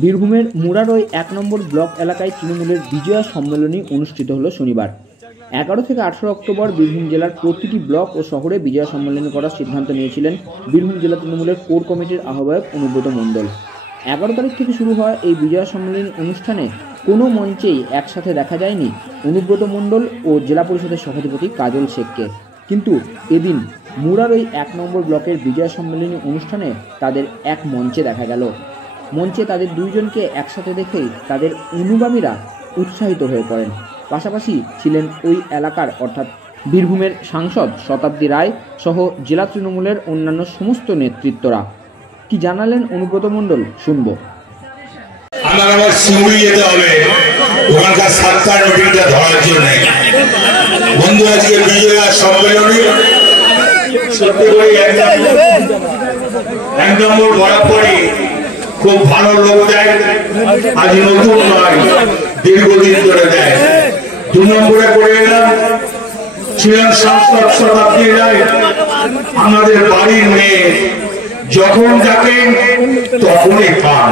বীরভূমের মুরারই ১ নম্বর ব্লক এলাকায় তৃণমূলের বিজয়া সম্মেলনী অনুষ্ঠিত হলো শনিবার। ১১ থেকে ১৮ অক্টোবর বীরভূম জেলার প্রতিটি ব্লক ও শহরে বিজয়া সম্মেলনী করার সিদ্ধান্ত নিয়েছিলেন বীরভূম জেলা তৃণমূলের কোর কমিটির আহ্বায়ক অনুব্রত মণ্ডল। ১১ তারিখ থেকে শুরু হওয়া এই বিজয়া সম্মেলনী অনুষ্ঠানে কোনো মঞ্চেই একসাথে দেখা যায়নি অনুব্রত মণ্ডল ও জেলা পরিষদের সভাধিপতি কাজল শেখকে, কিন্তু এদিন মুরারই ১ নম্বর ব্লকের বিজয়া সম্মেলনী অনুষ্ঠানে তাদের এক মঞ্চে দেখা গেল। মঞ্চে তাদের দুইজনকে একসাথে দেখেই তাদের অনুগামীরা উৎসাহিত হয়ে পড়েন। পাশাপাশি ছিলেন ওই এলাকার অর্থাৎ বীরভূমের সাংসদ শতাব্দী রায় সহ জেলা তৃণমূলের অন্যান্য সমস্ত নেতৃত্বরা। কি জানালেন অনুব্রত মণ্ডল, শুনব। আমার সিউড়ি যেতে হবে ওখানকার ৭টা মিটিংটা ধরার জন্য। বন্ধু, আজকে বিজয়া সম্মেলনী সত্যি করে ১ নম্বর বরাবরই খুব ভালো লোক দেয়। আজ নতুন নয়, দীর্ঘদিন ধরে দেয়। ২ নম্বরে করে এলাম ছিলেন সাংসদ শতাব্দী রায়, আমাদের বাড়ির মেয়ে, যখন ডাকেন তখনই পান।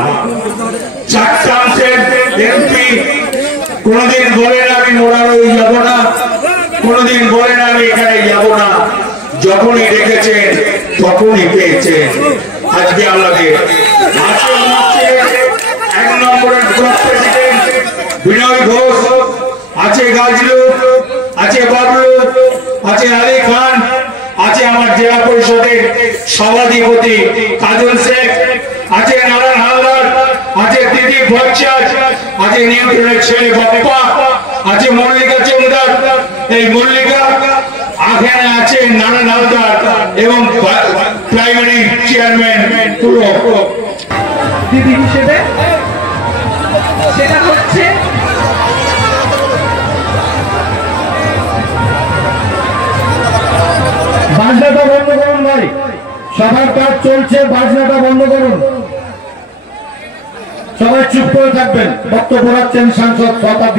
৪টা অংশের এমপি, কোনদিন বলেন আমি মোরারই যাব না, কোনদিন বলেন আমি এখানে যাব না। যখনই ডেকেছেন তখনই পেয়েছেন। আজকে আমাদের ১ নম্বরের ব্লক প্রেসিডেন্ট বিনয় ঘোষ আছে, গাজলু আছে, বাবলু আছে, আলী খান আছে, আমার জেলা পরিষদের সভাধিপতি কাজল শেখ আছে, নারায়ণ হালদার আছে, দিদি ভট্টাচার্য আছে, নিউটনের ছেলে বাপ্পা আছে, মল্লিকা চৌধুরী, এই মল্লিকা এখানে আছে, নারায়ণ হালদার এবং প্রাইমারি চেয়ারম্যান পুরো দিদি হিসেবে সেটা হচ্ছে বাজনাটা বন্ধ করুন ভাই, সবার কাজ চলছে, বাজনাটা বন্ধ করুন। সবাই চুপ করে থাকবেন। বক্তব্য রাখছেন সাংসদ শতাব্দী।